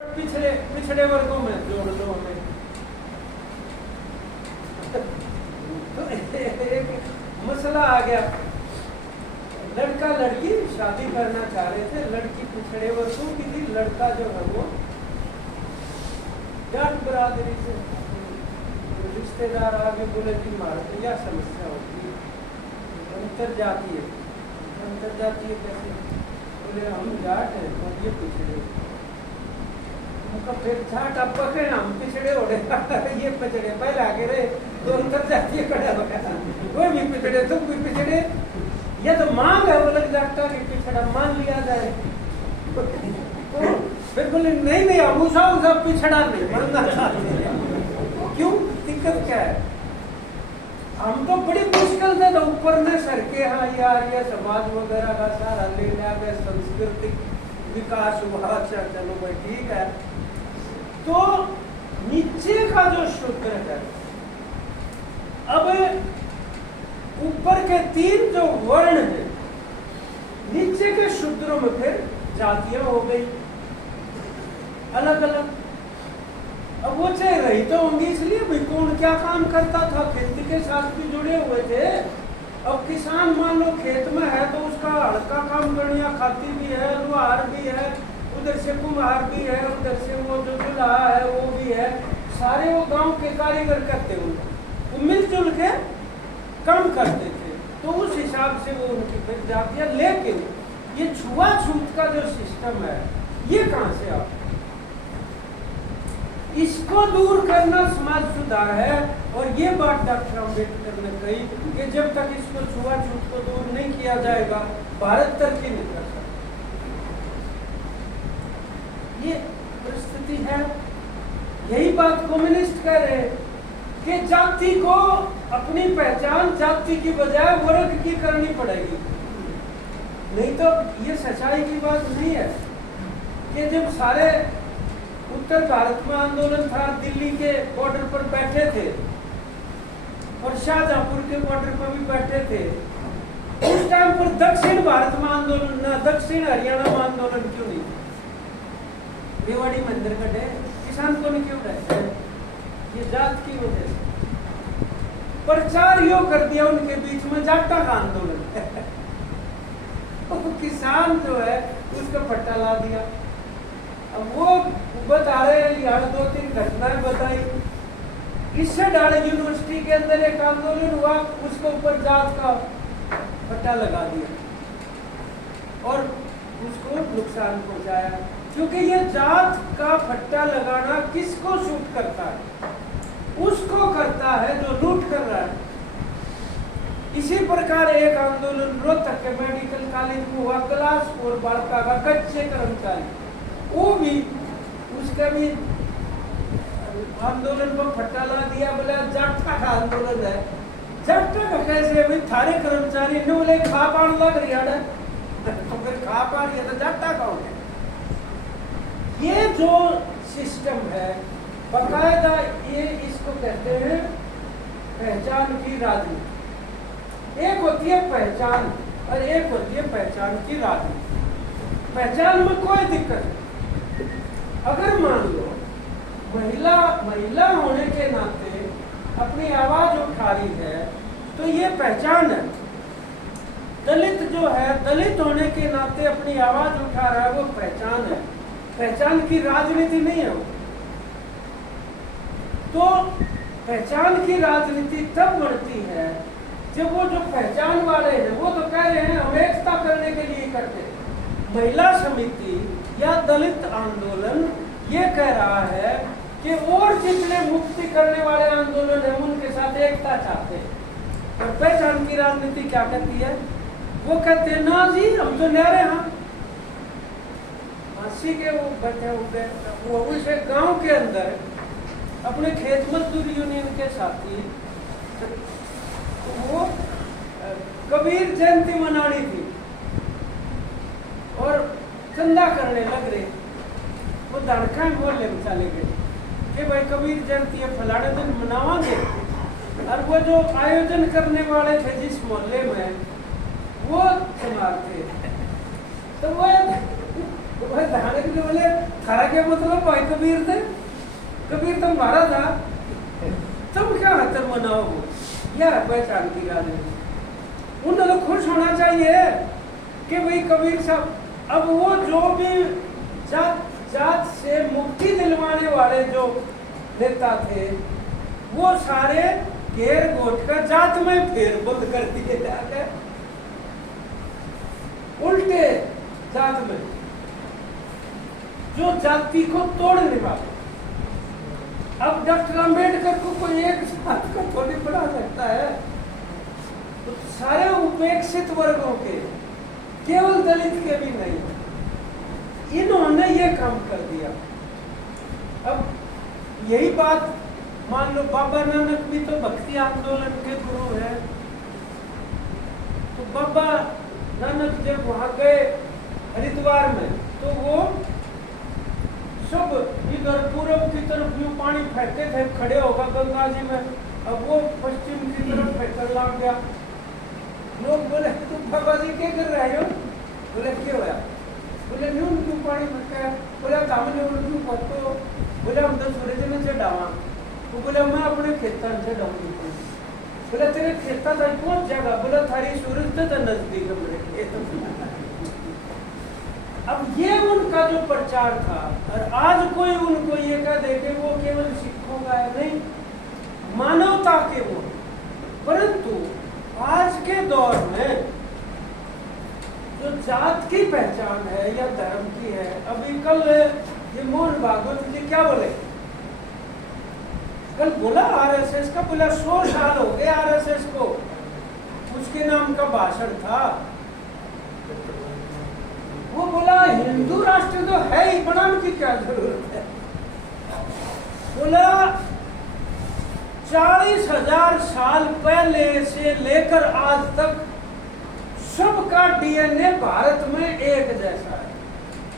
पिछड़े पिछड़े वर्गों में जोड़ दो हमें। तो एक मसला आ गया, लड़का लड़की शादी करना चाह रहे थे, लड़की पिछड़े वर्गों की थी, लड़का जो है वो जाट बरादरी से। रिश्तेदार आगे बोले कि मारते या समस्या होती है, अंतर जातीय कैसे? बोले हम जाट हैं तो ये पिछड़े, उनका फिर जाट अब पकड़े हम पिछड़े हो रहे ये पिछड़े पहले आगे रहे तो अंतर जातीय खड़ा हो गया, कोई भी पिछड़े तुम भी पिछड़े, ये तो मांग है वो लग जाता कि पिछड़ा मान लिया जाए। तो फिर बोले नहीं हम उसा पिछड़ा नहीं मानना चाहते। क्यों, दिक्कत क्या है? हम तो बड़ी मुश्किल से तो ऊपर में सर के हाँ यार ये समाज वगैरह का सारा ले गए, सांस्कृतिक विकास हुआ, अच्छा चलो भाई ठीक है। तो नीचे का जो शूद्र है, अब ऊपर के तीन जो वर्ण है, नीचे के शूद्रों में फिर जातियां हो गई अलग अलग। अब वो चाहे रही तो होंगी, इसलिए भाई कौन क्या काम करता था, खेती के साथ भी जुड़े हुए थे। अब किसान मान लो खेत में है तो उसका हल्का काम गणिया खाती भी है, लुहार भी है, उधर से कुम्हार भी है, उधर से वो जो चूल्हा है वो भी है, सारे वो गांव के कारीगर करते हुए वो मिलजुल के काम करते थे। तो उस हिसाब से वो उनकी फिर जातियां। लेकिन ये छुआछूत का जो सिस्टम है ये कहाँ से आ, इसको दूर करना समाज सुधार है। और ये बात डॉक्टर अम्बेडकर ने कही कि जब तक इसको छुआछूत को दूर नहीं किया जाएगा भारत तरक्की नहीं कर सकता। ये परिस्थिति है। यही बात कम्युनिस्ट कह रहे हैं कि जाति को अपनी पहचान जाति की बजाय वर्ग की करनी पड़ेगी। नहीं तो ये सच्चाई की बात नहीं है कि जब सारे उत्तर भारत में आंदोलन था, दिल्ली के बॉर्डर पर बैठे थे और शाहजहांपुर के बॉर्डर पर भी बैठे थे, उस टाइम पर दक्षिण भारत में आंदोलन न दक्षिण हरियाणा में आंदोलन क्यों नहीं? रेवाड़ी मंदिर कटे किसान को नहीं क्यों रहते? ये जात की वजह से प्रचार यो कर दिया उनके बीच में जाटा का आंदोलन तो किसान जो है उसका पट्टा ला दिया। अब वो बता रहे हैं, यहाँ 2-3 घटनाएं बताई। इससे डाले यूनिवर्सिटी के अंदर एक आंदोलन हुआ, उसके ऊपर जात का पट्टा लगा दिया और उसको नुकसान पहुंचाया। क्योंकि ये जात का पट्टा लगाना किसको सूट करता है? उसको करता है जो लूट कर रहा है। इसी प्रकार एक आंदोलन रोहतक के मेडिकल कॉलेज में हुआ, क्लास 4 बालिका का कच्चे कर्मचारी, वो भी उसका भी आंदोलन पर फट्टा ला दिया। बोला जाटा का आंदोलन है। जाटा का कैसे भाई? थारे कर्मचारी ने बोले खा पान लग रही है तो फिर खा पा रही है तो जाटा का हो। ये जो सिस्टम है बकायदा, ये इसको कहते हैं पहचान की राजनीति। एक होती है पहचान और एक होती है पहचान की राजनीति। पहचान में कोई दिक्कत नहीं। अगर मान लो महिला होने के नाते अपनी आवाज उठा रही है तो ये पहचान है। दलित जो है, दलित होने के नाते अपनी आवाज उठा रहा है, वो पहचान है। पहचान की राजनीति नहीं है वो। तो पहचान की राजनीति तब बढ़ती है जब वो जो पहचान वाले हैं वो तो कह रहे हैं हम एकता करने के लिए करते हैं। महिला समिति या दलित आंदोलन ये कह रहा है कि और जितने मुक्ति करने वाले आंदोलन है उनके साथ एकता चाहते हैं। और पहचान की राजनीति क्या कहती है? वो कहते हैं ना जी हम तो न्यारे हैं। फांसी के वो बैठे होंगे, वो उसे गांव के अंदर अपने खेत मजदूर यूनियन के साथी वो कबीर जयंती मनानी थी और चंदा करने लग रहे। वो धड़का मोहल्ले में चले गए कि भाई कबीर जयंती है फलाने दिन मनावांगे। और वो जो आयोजन करने वाले थे जिस मोहल्ले में वो समाज थे, तो वो वह धानक ने बोले थारा क्या मतलब भाई कबीर थे, कबीर तो मारा था, तुम क्या हतर मनाओगे? यह पहचान की राजनीति। उन लोग खुश होना चाहिए कि भाई कबीर साहब, अब वो जो भी जात से मुक्ति दिलवाने वाले जो नेता थे वो सारे घेर गोट कर जात में फेर बंद कर दिए जाते, उल्टे जात में जो जाति को तोड़ने वाले। अब डॉक्टर अंबेडकर को कोई एक जात को थोड़ी बढ़ा सकता है, तो सारे उपेक्षित वर्गों के, केवल दलित के भी नहीं, इन्होंने ये काम कर दिया। अब यही बात मान लो बाबा नानक भी तो भक्ति आंदोलन के गुरु हैं, तो बाबा नानक जब वहां गए हरिद्वार में तो वो सब इधर पूरब की तरफ यूं पानी फेंकते थे, खड़े होकर गंगा जी में, अब वो पश्चिम की तरफ फेंकने लग गया। लोग बोले तुम बाबा जी क्या कर रहे हो? बोले क्यों है? बोले न्यून क्यों पानी फेंका? बोले हमने क्यों पत्तो? बोले हम तो सूरज में चढ़ावा। वो बोले मैं अपने खेता से डाऊंगी। बोले तेरे खेता तक पहुंच जाएगा? बोला थारी सूरज तो नजदीक मेरे खेत। अब ये उनका जो प्रचार था, और आज कोई उनको ये कह दे कि वो केवल सिखों का है, नहीं, मानवता के वो। परंतु आज के दौर में जो जात की पहचान है या धर्म की है, अभी कल ये मोहन भागवत जी क्या बोले, कल बोला आरएसएस का, बोला 100 साल हो गए आरएसएस को, उसके नाम का भाषण था। वो बोला हिंदू राष्ट्र तो है ही, बनाने की क्या जरूरत है? बोला 40,000 साल पहले से लेकर आज तक सबका डीएनए भारत में एक जैसा है।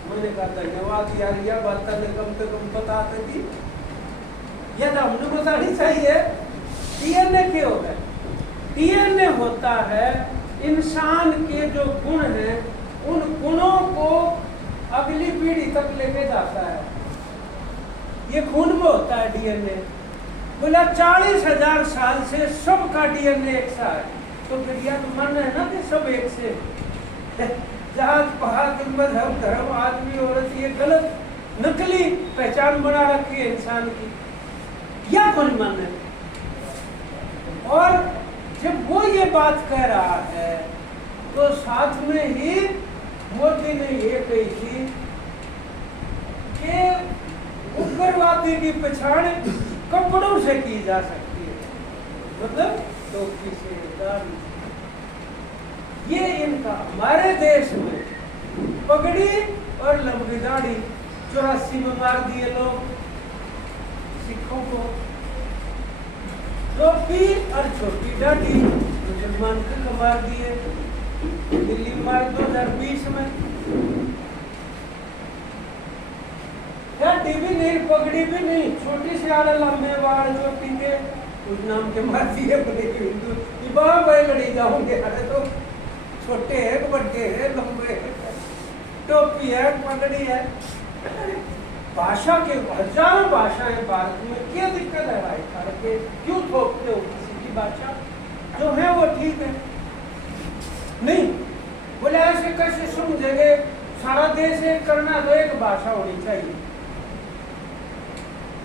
मैंने कहा धन्यवाद यार, यह बात कम से कम बताते थी, यह तो हमने बतानी चाहिए। डीएनए क्या होता है? डीएनए होता है इंसान के जो गुण हैं, उन गुणों को अगली पीढ़ी तक लेके जाता है। ये खून में होता है डीएनए। बोला 40,000 साल से सबका डीएनए एक सा है, तो फिर यह तो मानना है ना कि सब एक से, जात पात मजहब धर्म आदमी औरत, ये गलत नकली पहचान बना रखी है इंसान की, या कौन मानना है? और जब वो ये बात कह रहा है तो साथ में ही मोदी ने ये कही थी कि उग्रवादी की पहचान कपड़ों से की जा सकती है, मतलब टोपी से, दाढ़ी। ये इनका हमारे देश में पगड़ी और लंबी दाढ़ी 84 में मार दिए लोग सिखों को, टोपी और छोटी दाढ़ी मुसलमान को मार दिए दिल्ली में 2020 में। दाढ़ी भी नहीं, पगड़ी भी नहीं, छोटी सी आड़े लंबे बाल चोटी के उस नाम के मार दिए हिंदू। भाई लड़ी जाओगे, अरे तो छोटे है, बड़े है, लंबे है, टोपी है, पगड़ी है। भाषा के हजारों भाषाएं भारत में, क्या दिक्कत है भाई? करके क्यों थोपते हो किसी की भाषा? जो है वो ठीक है। नहीं बोले ऐसे कैसे समझेंगे? सारा देश एक करना तो एक भाषा होनी चाहिए।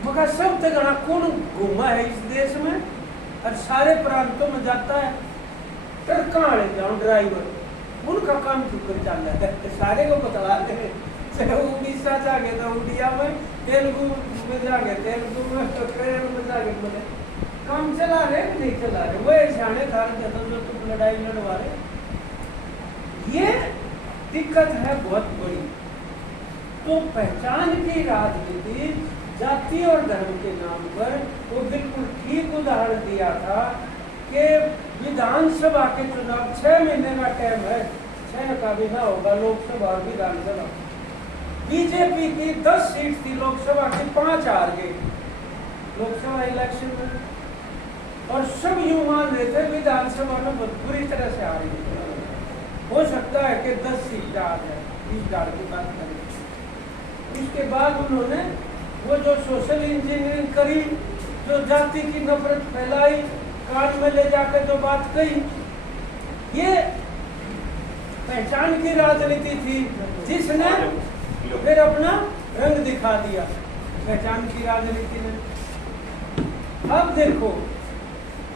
मगर सब तक कौन घूमा है इस देश में और सारे प्रांतों में जाता है? फिर कहाँ ले जाऊं ड्राइवर, उनका काम क्यों कर चल रहा है? सारे को बता दे, चाहे उड़ीसा जाके तो उड़िया में, तेलुगु में जाके तेलुगु में, केरल में जाके बोले काम चला रहे नहीं चला रहे, वो ऐसे थार जो तुम लड़ाई लड़वा रहे। ये दिक्कत है बहुत बड़ी। तो पहचान की राजनीति जाति और धर्म के नाम पर, वो बिल्कुल ठीक उदाहरण दिया था कि विधानसभा के चुनाव 6 महीने का टाइम है, 6 का भी ना होगा, लोकसभा और विधानसभा। बीजेपी की 10 सीट थी लोकसभा की, 5 हार गई लोकसभा इलेक्शन में, और सब यूं मान रहे थे विधानसभा में बहुत बुरी तरह से हारी। हो सकता है कि 10 सीट आ जाए, 20 हार की बात करें, उसके बाद उन्होंने वो जो सोशल इंजीनियरिंग करी, जो जाति की नफरत फैलाई, कान में ले जाकर जो बात कही, ये पहचान की राजनीति थी जिसने फिर अपना रंग दिखा दिया पहचान की राजनीति ने। अब देखो,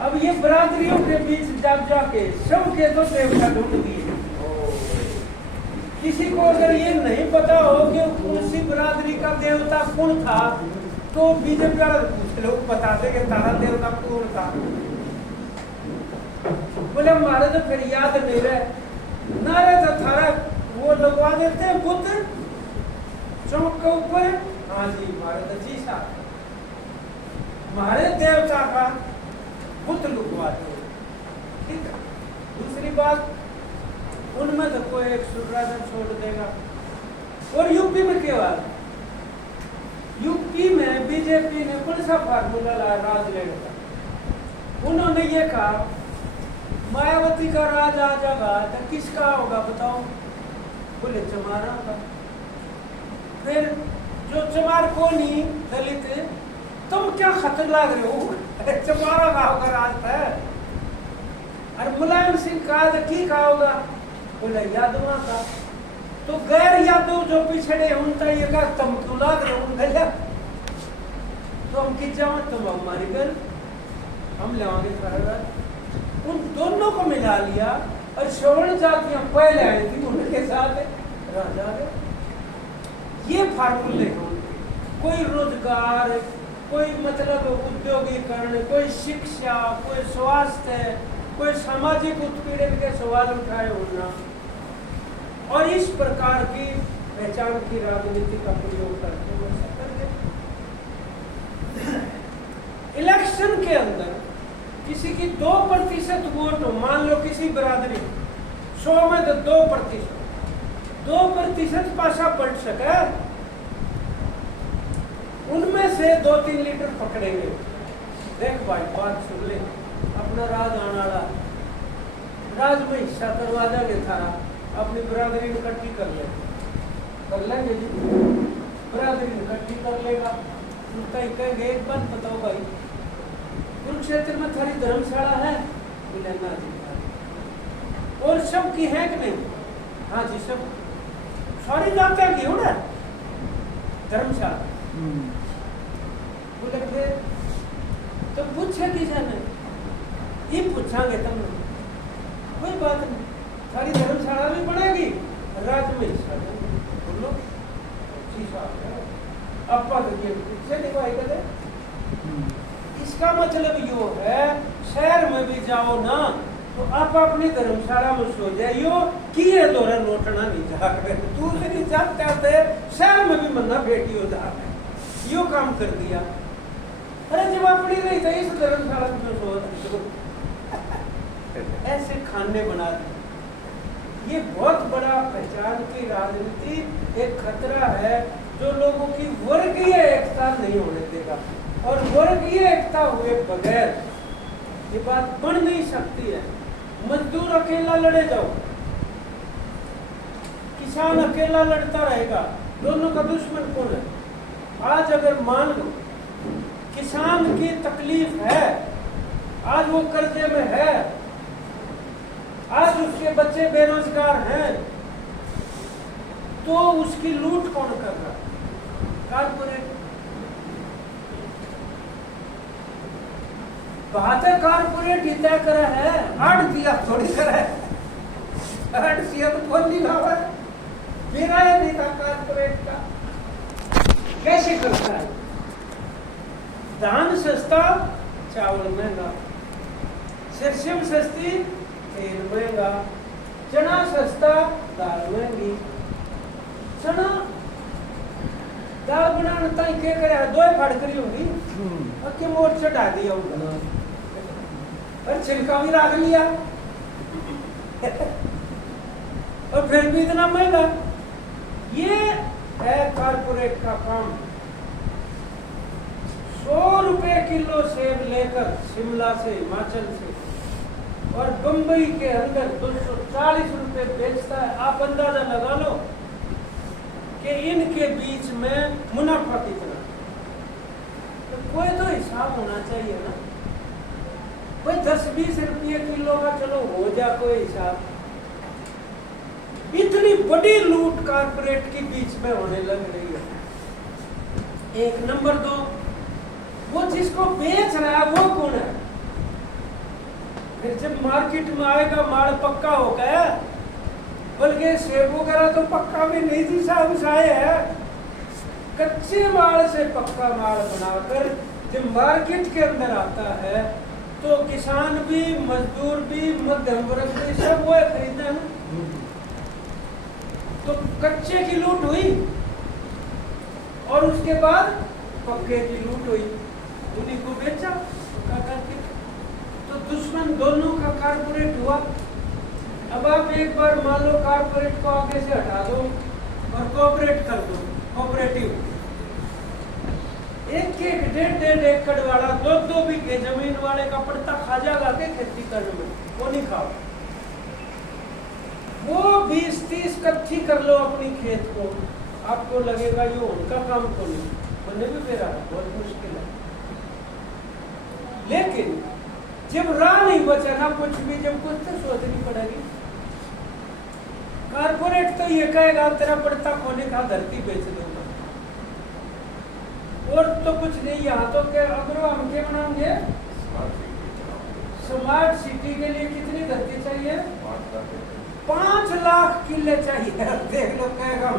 अब ये बरादरियों के बीच जाके सबके तो देवता ढूंढ दिए। किसी को अगर ये नहीं पता हो कि उसी बरादरी का देवता कौन था, तो बीजेपी वाला कुछ लोग बताते कि तारा देवता कौन था। बोले हमारे तो फिर याद नहीं रहे, नारे तो थारा वो लगवा देते हैं बुद्ध चौक के ऊपर। हाँ जी, हमारे तो जी साहब हमारे देवता का बुद्ध लगवा दो, ठीक है। दूसरी बात, उनमें तो कोई एक सुराजन छोड़ देगा। और यूपी में क्या बात, यूपी में बीजेपी ने कौन सा फार्मूला लाया राज लेने का? उन्होंने ये कहा मायावती का राज आ जाएगा तो किसका होगा बताओ? बोले चमारा का। फिर जो चमार को नहीं दलित, तुम क्या खतर लाग रहे हो? चमारा का होगा राज है। और मुलायम सिंह का की का होगा? बोले यादवा का। तो गैर यादव जो पिछड़े उनका ये का तुम क्यों लाग रहे हो? उनका तो हम की जाओ, तुम हमारी घर हम लेवांगे। उन दोनों को मिला लिया और श्रवण जातियां पहले आई थी, उनके साथ राजा गए। ये फार्मूले हैं उनके। कोई रोजगार, कोई मतलब उद्योगीकरण, कोई शिक्षा, कोई स्वास्थ्य, कोई सामाजिक उत्पीड़न के सवाल उठाए होना, और इस प्रकार की पहचान की राजनीति का प्रयोग करते हुए इलेक्शन के अंदर किसी की 2% वोट हो, मान लो किसी बरादरी 100 में तो 2% पासा पलट सके, उनमें से 2-3 लीटर पकड़ेंगे। देख भाई बात सुन ले, अपना राज आना वाला राज में हिस्सा करवा देंगे थारा, अपनी बरादरी इकट्ठी कर लेंगे जी। बरादरी इकट्ठी कर लेगा, उनका कहेंगे एक बात बताओ भाई, कुरुक्षेत्र में थारी धर्मशाला है? मिलेना जी। और सब की है कि नहीं? हाँ जी, सब सारी जातियां की हो ना धर्मशाला। बोले फिर तो पूछे किसे ने? ये पूछांगे तुम, कोई बात नहीं, सारी धर्मशाला भी बनेगी, राज्य में हिस्सा बोलो अपा पीछे निभाई करे। इसका मतलब यो है, शहर में भी जाओ ना तो आप अपनी धर्मशाला में सो जाइयो, किए दौरे लौटना नहीं जाकर दूसरी जाते आते शहर में भी मन्ना बेटी हो जाए, यो काम कर दिया। अरे जब अपनी नहीं था इस धर्मशाला में सो ऐसे खाने बना दिए। ये बहुत बड़ा पहचान की राजनीति एक खतरा है जो लोगों की वर्गीय एकता नहीं होने देगा, और वर्गीय एकता हुए बगैर ये बात बन नहीं सकती है। मजदूर अकेला लड़े जाओ, किसान अकेला लड़ता रहेगा, दोनों का दुश्मन कौन है? आज अगर मान लो किसान की तकलीफ है, आज वो कर्जे में है, आज उसके बच्चे बेरोजगार हैं, तो उसकी लूट कौन कर रहा है? कारपोरेट। बातें कारपोरेट ही तय करा है, आड़ दिया थोड़ी करा है, आड़ दिया तो बोल नहीं रहा है, किराया नहीं था कारपोरेट का। कैसे करता है? धान सस्ता, चावल महंगा, सरसों सस्ती, तेल महंगा, चना सस्ता, दाल महंगी। चना दाल बनाने ताई क्या करे? दो फाड़ करी होगी और के मोड़ चढ़ा दिया होगा और छिलका भी रख लिया और फिर भी इतना महंगा। ये है कारपोरेट का काम। 100 रुपए किलो सेब लेकर शिमला से, हिमाचल से, और बंबई के अंदर 240 रुपए बेचता है। आप अंदाजा लगा लो कि कि इनके बीच में मुनाफा कितना, तो कोई तो हिसाब होना चाहिए ना भाई। 10-20 रुपये किलो का चलो हो जा कोई हिसाब, इतनी बड़ी लूट कारपोरेट के बीच में होने लग रही है। एक नंबर 2, वो जिसको बेच रहा है वो कौन है? फिर जब मार्केट में आएगा माल पक्का हो गया, बल्कि सेब वगैरह तो पक्का भी नहीं थी, साहब साए है कच्चे माल से पक्का माल बनाकर जब मार्केट के अंदर आता है तो किसान भी, मजदूर भी, मध्यम वर्ग भी सब वो खरीदना है। तो कच्चे की लूट हुई और उसके बाद पक्के की लूट हुई, उन्हीं को बेचा पक्का करके। तो दुश्मन दोनों का कारपोरेट हुआ। अब आप एक बार मान लो कारपोरेट को आगे से हटा दो और कोऑपरेट कर दो, कोऑपरेटिव। 1-1, 1.5 एकड़ वाला 2-2 बीघे जमीन वाले का पड़ता खाजा ला के खेती करने में, वो नहीं खाओ। वो 20-30 इकट्ठी कर लो अपनी खेत को, आपको लगेगा ये उनका काम तो नहीं, बनने भी मेरा बहुत मुश्किल है। लेकिन जब राह नहीं बचा ना कुछ भी, जब कुछ तो सोचनी पड़ेगी। कारपोरेट तो ये कहेगा तेरा पड़ता खोने का धरती बेच दूंगा, और तो कुछ नहीं। यहाँ तो क्या अगर हम क्या बनाएंगे, स्मार्ट सिटी के लिए कितनी धरती चाहिए? 5 लाख किले चाहिए। देख लो कहेगा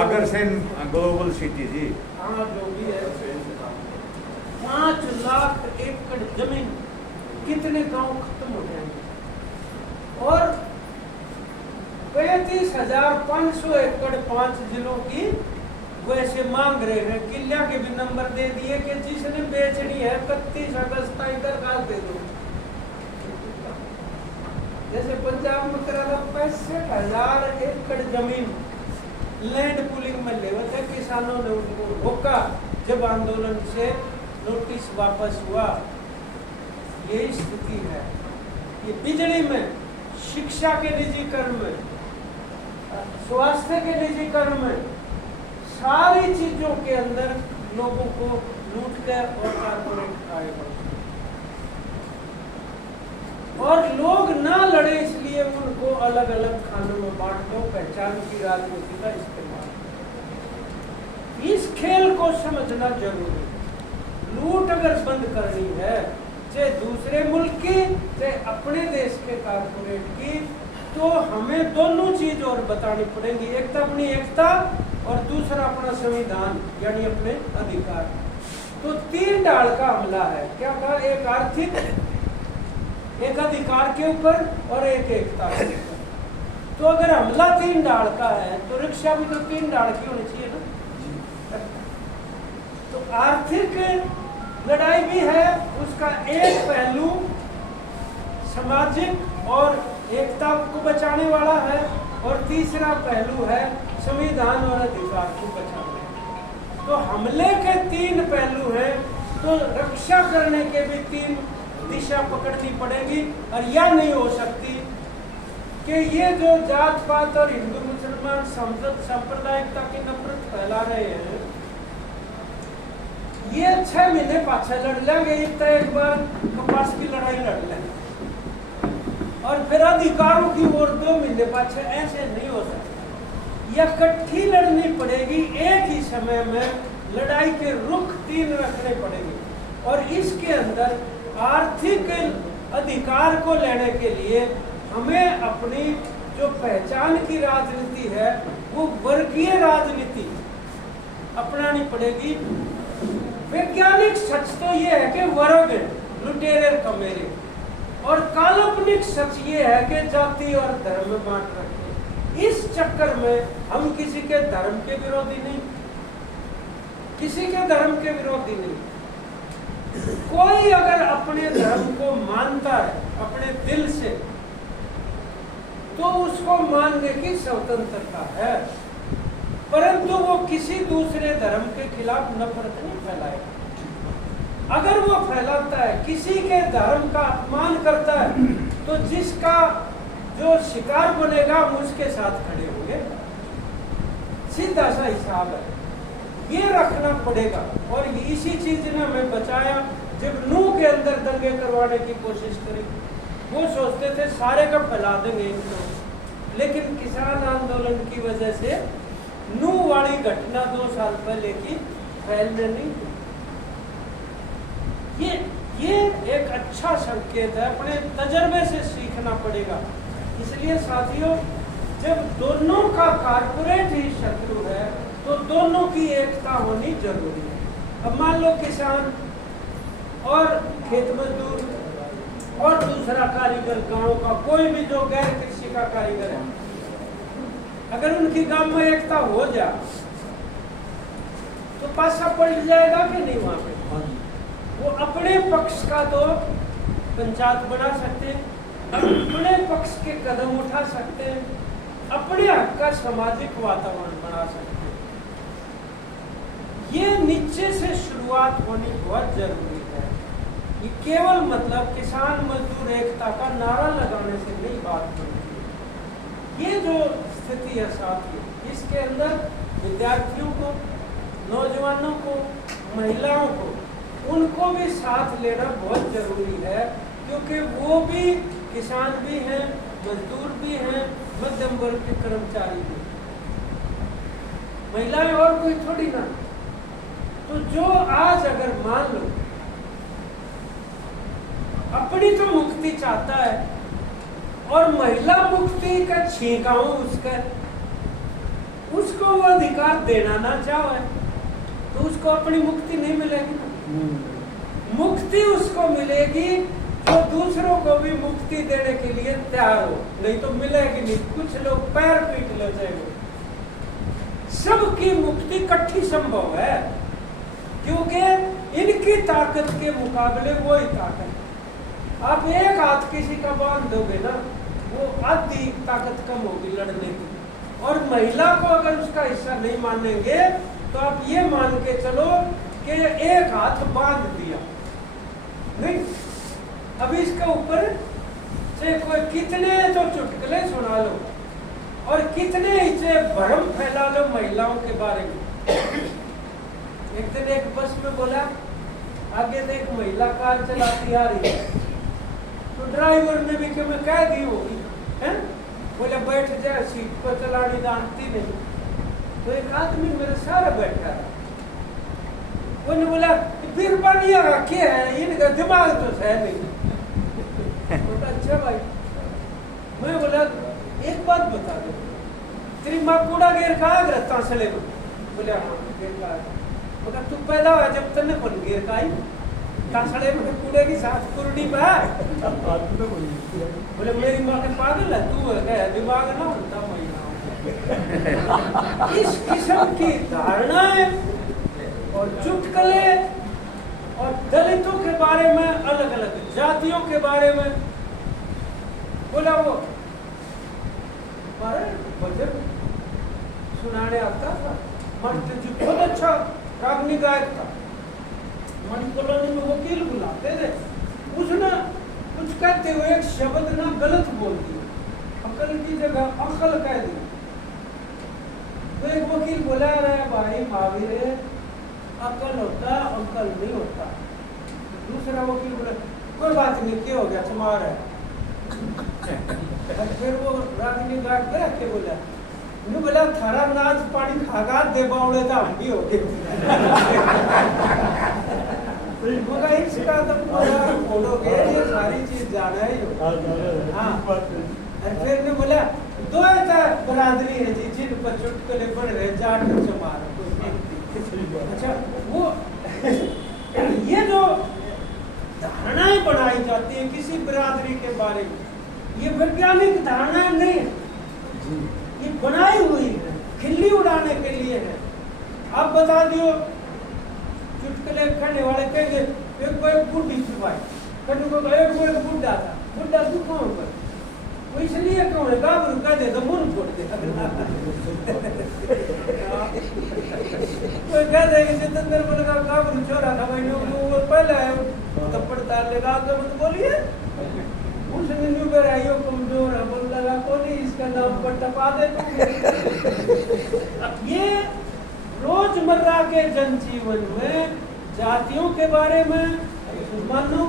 अगर से ग्लोबल सिटी जी, हाँ जो भी है, 5 लाख एकड़ जमीन, कितने गांव खत्म हो जाएंगे। और 35,500 एकड़ 5 जिलों की वैसे मांग रहे हैं। किला के भी नंबर दे दिए कि जिसने बेचनी है 31 अगस्त तक इधर का दे दो। जैसे पंजाब में करा था 65,000 एकड़ जमीन लैंड पूलिंग में ले थे, किसानों ने उनको रोका। जब आंदोलन से नोटिस वापस हुआ, यही स्थिति है। ये बिजली में, शिक्षा के निजीकरण में, स्वास्थ्य के निजीकरण में, सारी चीजों के अंदर लोगों को लूट कर और कारपोरेट आएगा। और लोग ना लड़े इसलिए उनको अलग अलग खानों में बांट दो, पहचान की राजनीति का इस्तेमाल। इस खेल को समझना जरूरी। लूट अगर बंद करनी है, चाहे दूसरे मुल्क की चाहे अपने देश के कारपोरेट की, तो हमें दोनों चीज और बतानी पड़ेगी। एक तो अपनी एकता और दूसरा अपना संविधान यानी अपने अधिकार। तो 3 ढाल का हमला है। क्या कहा? एक आर्थिक, एक अधिकार के ऊपर और एक एकता के ऊपर। तो अगर हमला 3 ढाल का है तो रिक्शा भी तो 3 ढाल की होनी चाहिए ना। तो आर्थिक लड़ाई भी है, उसका एक पहलू सामाजिक और एकता को बचाने वाला है, और तीसरा पहलू है संविधान और अधिकार को बचाने। तो हमले के 3 पहलू हैं, तो रक्षा करने के भी 3 दिशा पकड़नी पड़ेगी। और यह नहीं हो सकती कि ये जो जात पात और हिंदू मुसलमान सांप्रदायिकता की नफरत फैला रहे हैं, ये 6 महीने पाछे लड़ लेंगे, एक बार कपास की लड़ाई लड़ लेंगे, और फिर अधिकारों की ओर 2 महीने पाछे। ऐसे नहीं हो सकता। यह इकट्ठी लड़नी पड़ेगी। एक ही समय में लड़ाई के रुख 3 रखने पड़ेंगे। और इसके अंदर आर्थिक अधिकार को लेने के लिए हमें अपनी जो पहचान की राजनीति है, वो वर्गीय राजनीति अपनानी पड़ेगी। वैज्ञानिक सच तो ये है कि वर्ग लुटेरे कमेरे, और काल्पनिक सच ये है कि जाति और धर्म में बांट रखे। इस चक्कर में हम किसी के धर्म के विरोधी नहीं, किसी के धर्म के विरोधी नहीं। कोई अगर अपने धर्म को मानता है अपने दिल से, तो उसको मानने की स्वतंत्रता है, परंतु वो किसी दूसरे धर्म के खिलाफ नफरत नहीं फैलाएगा। अगर वो फैलाता है, किसी के धर्म का अपमान करता है, तो जिसका जो शिकार बनेगा हम उसके साथ खड़े होंगे। सीधा सा हिसाब है, ये रखना पड़ेगा। और इसी चीज ने हमें बचाया जब नूह के अंदर दंगे करवाने की कोशिश करी। वो सोचते थे सारे का फैला देंगे इनको, लेकिन किसान आंदोलन की वजह से नूह वाली घटना 2 साल पहले की फैलने नहीं दी। ये एक अच्छा संकेत है, अपने तजर्बे से सीखना पड़ेगा। इसलिए साथियों, जब दोनों का कारपोरेट ही शत्रु है तो दोनों की एकता होनी जरूरी है। अब मान लो किसान और खेत मजदूर और दूसरा कारीगर, गांव का कोई भी जो गैर कृषि का कारीगर है, अगर उनकी गांव में एकता हो जाए तो पासा पलट जाएगा कि नहीं? वहां पे वो अपने पक्ष का तो पंचायत बना सकते हैं, अपने पक्ष के कदम उठा सकते हैं, अपने हक का सामाजिक वातावरण बना सकते हैं। ये नीचे से शुरुआत होनी बहुत जरूरी है। ये केवल मतलब किसान मजदूर एकता का नारा लगाने से नहीं बात बनती। ये जो स्थिति है साथियों, इसके अंदर विद्यार्थियों को, नौजवानों को, महिलाओं को, उनको भी साथ लेना बहुत जरूरी है, क्योंकि वो भी किसान भी हैं, मजदूर भी हैं, मध्यम वर्ग के कर्मचारी भी, महिलाएं और कोई थोड़ी ना। तो जो आज अगर मान लो अपनी तो मुक्ति चाहता है और महिला मुक्ति का छींकाऊ उसको वो अधिकार देना ना चाहे तो उसको अपनी मुक्ति नहीं मिलेगी ना। मुक्ति उसको मिलेगी जो दूसरों को भी मुक्ति देने के लिए तैयार हो, नहीं तो मिलेगी नहीं। कुछ लोग पैर पीट लेते हैं। सबकी मुक्ति इकट्ठी संभव है, क्योंकि इनकी ताकत के मुकाबले वही ताकत। आप एक हाथ किसी का बांध दोगे ना, वो आधी ताकत कम होगी लड़ने की। और महिला को अगर उसका हिस्सा नहीं मानेंगे तो आप ये मान के चलो कि एक हाथ बांध दिया नहीं। अभी इसके ऊपर से कोई कितने तो चुटकुले सुना लो और कितने इसे भ्रम फैला लो महिलाओं के बारे में। एक दिन एक बस में बोला, आगे से एक महिला कार चलाती आ रही है, तो ड्राइवर ने भी कि मैं कह दी होगी, है बोले बैठ जाए, सीट पर चलानी जानती नहीं। तो एक आदमी मेरे सारे बैठा था, उन्होंने बोला फिर बढ़िया क्या है, इनका दिमाग तो है नहीं। बोला अच्छा भाई। मैं बोला एक बात बता दो, तेरी माँ कूड़ा घेर का आग रहता सले में? बोले हाँ घेर का। बोला तू पैदा हुआ जब तक बन घेर का आई तासड़े में कूड़े की साथ कुर्डी पे। बोले मेरी माँ के पागल है तू, है दिमाग ना होता महिला। इस किस्म की धारणाएं और चुटकुले और दलितों के बारे में, अलग अलग जातियों के बारे में बोला। वो हमारे भजन सुनाने आता था, मस्त जी बहुत अच्छा रागनी गायक था। मन कॉलोनी में वकील बुलाते थे, उसने कुछ कहते हुए एक शब्द ना गलत बोल दिया, अकल की जगह अकल कह दी। तो एक वकील बोला, अरे भाई महावीर अकल होता अंकल नहीं होता। दूसरा वकील बोला कोई बात नहीं, क्या हो गया तुम्हारा। फिर वो रागनी गाट गया के बोला, बोला थारा नाच पानी खागा दे बावड़े था हम भी हो गए। मगर इसका तो पूरा फोड़ोगे, ये सारी चीज जाना है। हाँ फिर ने बोला दो बरादरी है जी जिन पर चुटकुले पड़ रहे जाट चमार। अच्छा वो ये जो धारणाएं बनाई जाती है किसी बिरादरी के बारे में, ये वैज्ञानिक धारणाएं नहीं है, ये बनाई हुई है, खिल्ली उड़ाने के लिए है। आप बता दियो चुटकुले कहने वाले कहेंगे एक बार बूढ़ी छुपाई, कभी को एक बार बुढ़ा था, बुढ़ा तू कौन पर, वो इसलिए क्यों है गाभरू कह दे तो मुंह फोड़ दे। कोई कह दे कि जितेंद्र बोले का गाभरू छोरा था भाई, वो पहले थप्पड़ डाल लेगा तो मत बोलिए। उसने न्यूबर आइयो कमजोर है, बोल लगा कोई इसका नाम पर टपा दे। ये रोजमर्रा के जनजीवन में जातियों के बारे में, मुसलमानों